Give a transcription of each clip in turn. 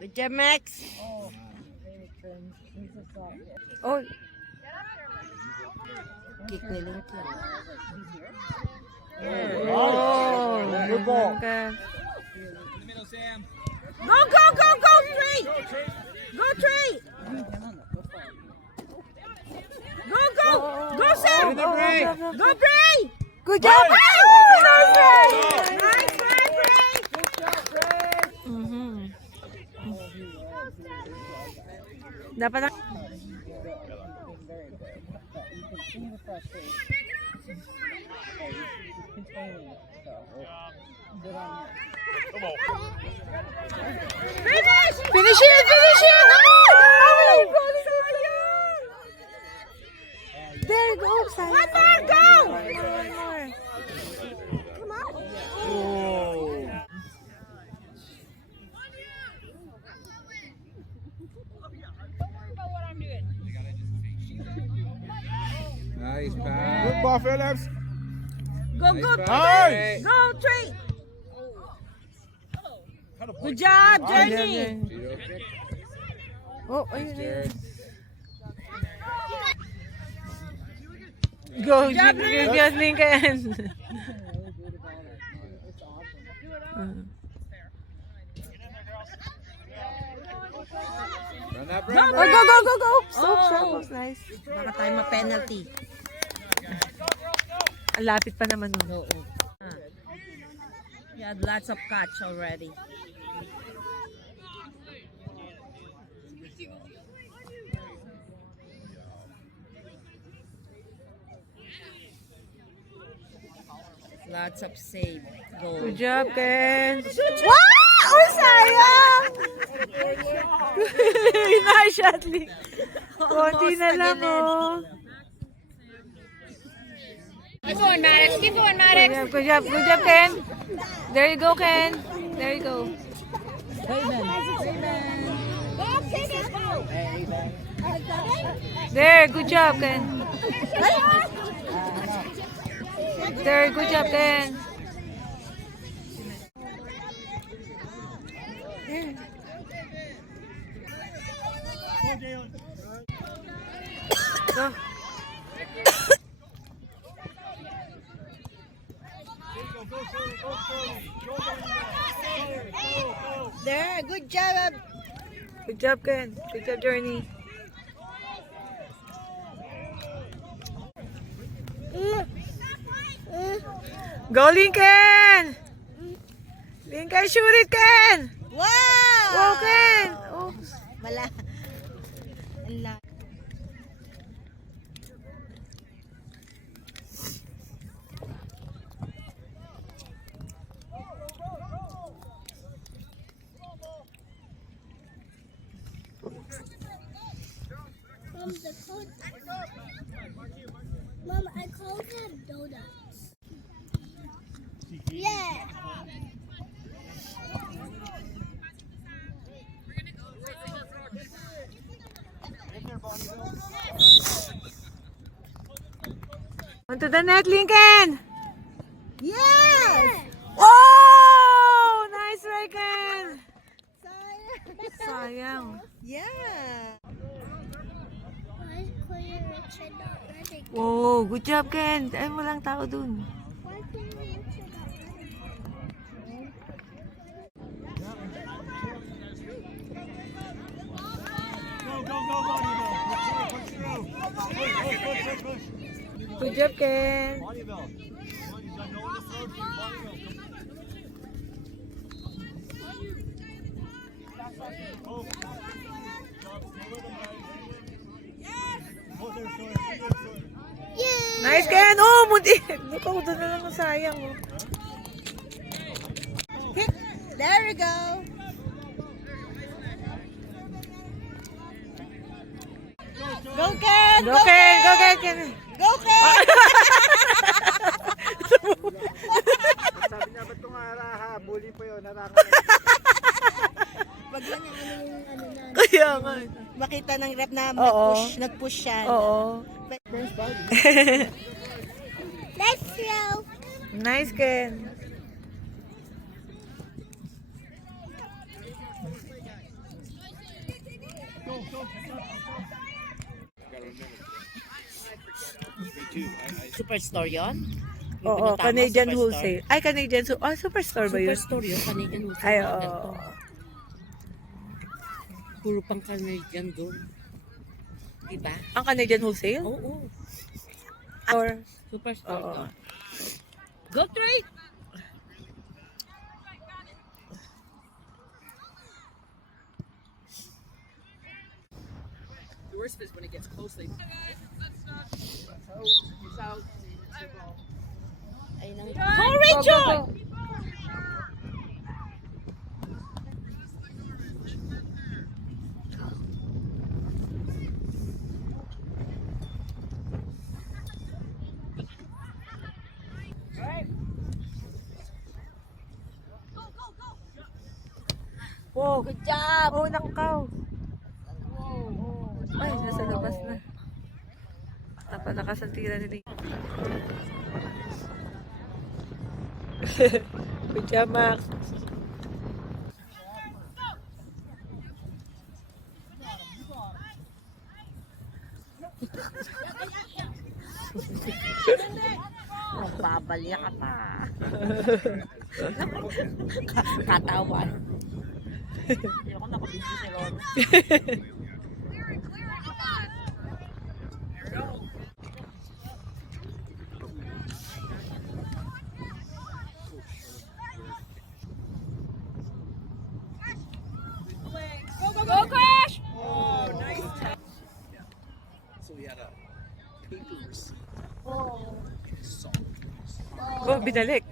Good job, Max. Oh. Kick ni Lincoln. Oh. Good ball. Okay. Go, go, go, go, Trey! Go, Trey! Go, go! Go, Sam! Go, Trey! Good job! Nice, Trey! Nice, Trey! Dapat na... Finish! Finish it! Finish it! Oh my God! There you go! One more! Go! One more! Come on! Nice pass. Good ball, Phillips. Go, go, Nice. Go, Trey! Good job, Jenny! Oh, ayun. Go, good Lincoln! Run that, Go, Brad. go, go, go, go! So nice. Baka tayo ma-penalty. Ang lapit pa naman nun. You had lots of catch already. Lots of save. Goal. Good job, Ken. Wow! Oh, sayang! Nice shot, Lee. Konti na lang, oh. Keep going, Maddox. Keep going, Maddox. Good job, Ken. There you go, Ken. There you go. There, good job, Ken. There, good job, Ken. Go. There, good job. Good job, Ken. Good job, Journey. Go, Lincoln! Lincoln, shoot it, Ken! Wow! Wow, Ken! Oops. Wala. Wala. Mom, I call them donuts. Yeah. Onto the net, Lincoln! Yes! Oh! Nice try, Ken! Sayang. Yeah. Why Claire Richard not ready? Wow, good job, Ken. Ay, walang tao dun. Why Claire Richard not ready? Good job, Ken. Nice, Ken. Oh, mundi. Buka ko doon na lang, sayang. Oh. There we go. Go, Ken! Go, Ken. Go, Ken. Ken. Go, Ken! Sabi niya, ba't itong araha? Bully pa yun, naraka. Wag lang yung ano na. Kaya nga. Makita ng rep na Oo. nag-push siya. Oo. Let's go. Nice, Ken. Superstore yun? Oo, Canadian Wholesale. Ay, Canadian Superstore ba yun? Superstore yun, Canadian Wholesale. Ay, Ganito. oo. Puro pang Canadian doon. Diba? Ang Canadian Wholesale? Oo. Or, Superstore oo. to. Go trade! The worst is when it gets close, they Ayun ang... Go, Rachel! Wow. Good job! Oh, nakaw. Ay, nasa labas na. Napalakas ang tira ni Nick. Good job, Max. Oh, babalya ka pa. Katawan. Hindi ako nakabigyo si Ron. Go, Crash! so we had a paper receipt. Oh, binalik.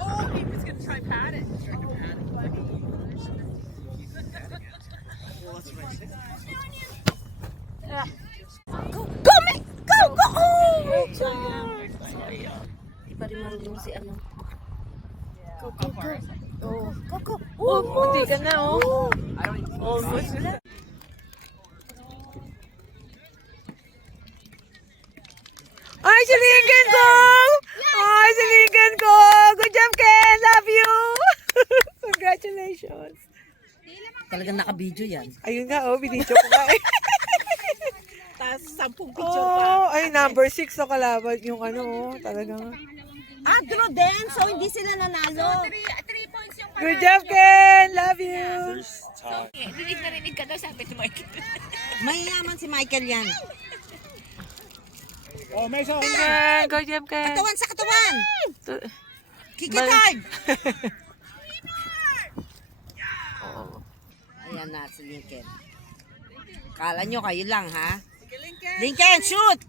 Oh, he was gonna try pat it. Well, that's what I said. Go, Mick! Go, go! Oh, Rachel! Di pa rin marunong si ano. Go, go, go. Oh, go, go. Oh, puti ka na, oh. Almost na. Ay, si Lincoln ko! Ay, si Lincoln ko! Good job, Ken! Love you! Congratulations! Talagang nakabidyo yan. Ayun nga, oh, binidyo ko nga eh. Tapos 10 Oh, ay, number 6 na kalaban yung ano, oh, talagang. draw din. So, hindi sila nanalo. Good job, Ken! Love you! Narinig ka daw, sabi ni Michael. Mayayaman si Michael yan. Oh, Mason! Ken! Good job, Ken! Katawan sa katawan. Tu- Kick it Bal- hard. Ayan na si Lincoln. Kala nyo kayo lang, ha? Lincoln, shoot!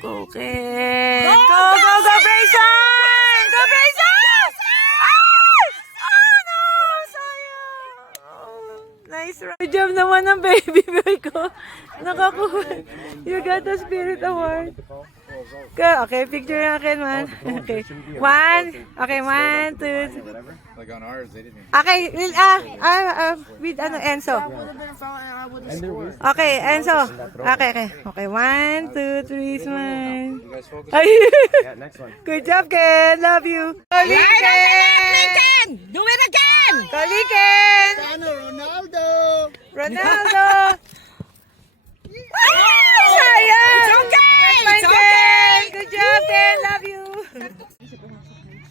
Go, Ken! Go, go, go, Grayson! Go, Grayson! Ah! Oh, no! Sayang! Oh, nice run. Good job naman ng baby boy ko. Nakakuha. You got the Spirit Award. Okay, picture natin, man. Okay. Okay, 1, 2, 3. Like on ours, they didn't. Okay, with ano, Enzo. Okay, Enzo. Okay. Okay, 1, 2, 3, smile. You guys focus. Ay. Yeah, next one. Good job, Ken. Love you. Lincoln! Do it again! Ken! Ronaldo! Ronaldo! Ay, sayang! It's okay! Fine, It's Ken! Good job, Ken. Love you.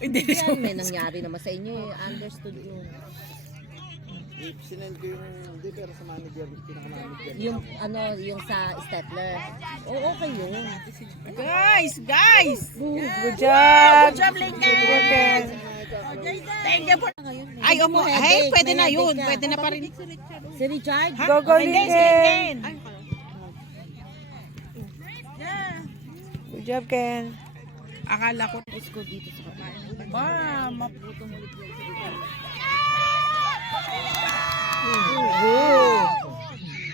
Yan, may nangyari naman sa inyo. Understood yun. Sinend ko yung, hindi, pero sa manager, pinaka-manager. Yung, ano, yung sa stapler. Oo, okay yun. Guys! Good job. Good job, Lincoln! Good job, Ken. Thank you for... Ay, opo. Ay, pwede na yun. Pwede na pa rin. Si Richard? Go, go, Lincoln. Good job, Ken. Akala ko... Let's go dito sa kapatid.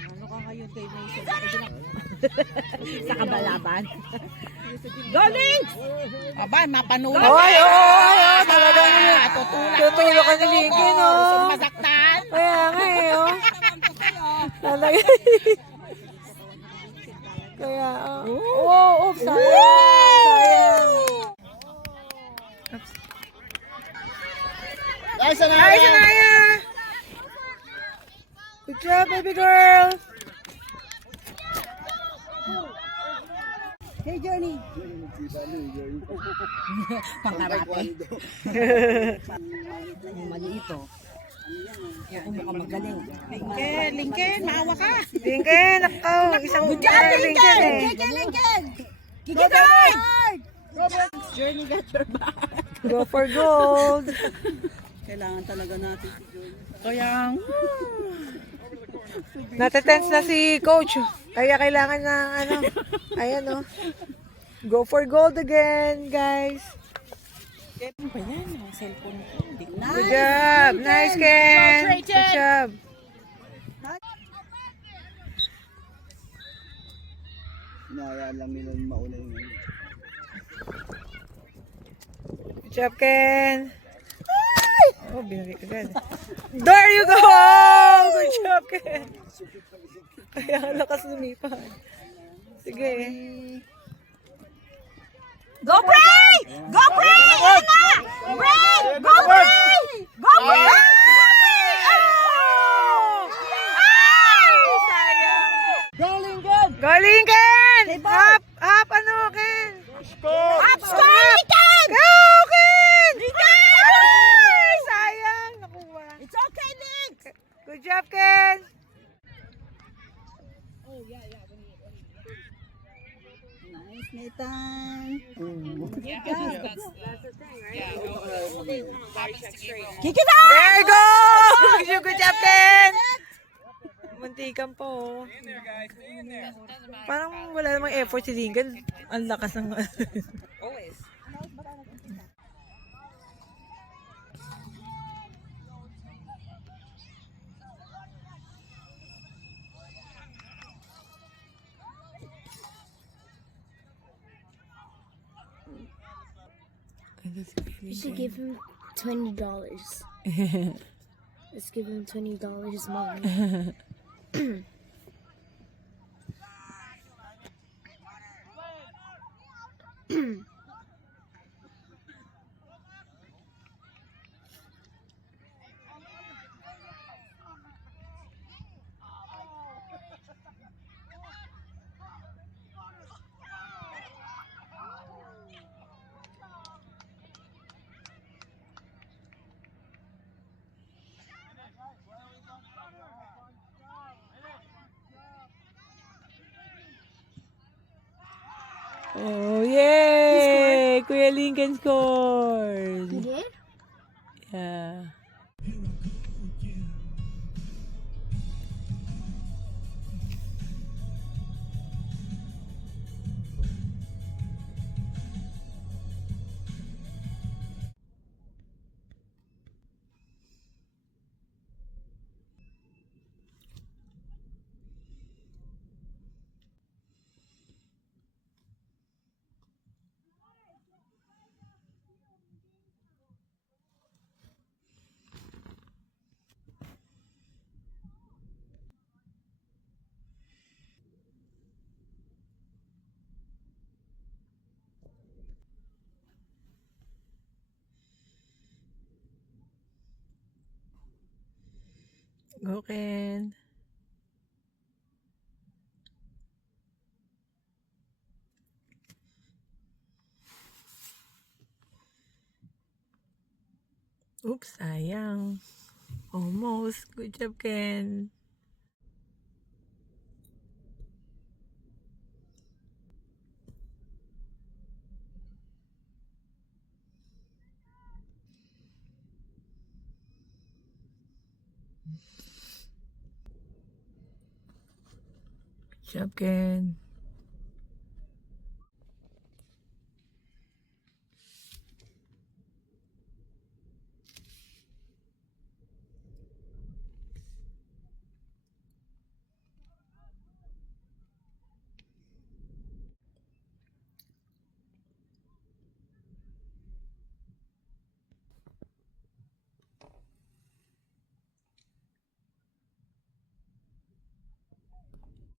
Ano ka ngayon kay Mason? Sa kabalaban. Go, Links! Aba, mapanood. Ay, talagang tutulog ka ni Lincoln, oh. Masaktan. Kaya nga eh, oh. Talaga. Kaya, oh. Sayang. Ay, sana! Ay, Sanaya! Good job, baby girl. Hey, Johnny. Pangkarate. Yung mali ito. Kung mukhang magaling. Lincoln, maawa ka. Lincoln, ako. Isang Lincoln eh. Lincoln! Kikitay! Journey got your back. Go for gold. Kailangan talaga natin si Journey. Kaya, Natetense na si coach. Kaya kailangan ng ano. Ayan oh. Go for gold again, guys. ano ba yan? Ang cellphone ko. Hindi ko na. Good job. Nice, Ken. Good job. Hinahayaan lang nila mauna yung ngayon. Good job, Ken. Oh, binalik agad. There you go! Good job, Ken. Kaya ang lakas lumipad. Sige. Go, Bray! Go, Bray! Ayan na! Bray! Go, Bray! Go, Bray! Go, Lincoln! Up, ano, Ken? Up, score, Lincoln! Go, Ken! Ay, sayang. Nakuha. It's okay, Link! Good job, Ken. Nice, Nathan. Kikitay! There you go! Good job, Ken. Muntikan po. Parang wala namang effort si Lincoln. Ang lakas ng... Always. You should give him $20. Let's give him $20, Mom. Oh, yay! Kuya Lincoln scored. You did? Yeah. Go, Ken. Oops, sayang. Almost. Good job, Ken. Good job, Ken.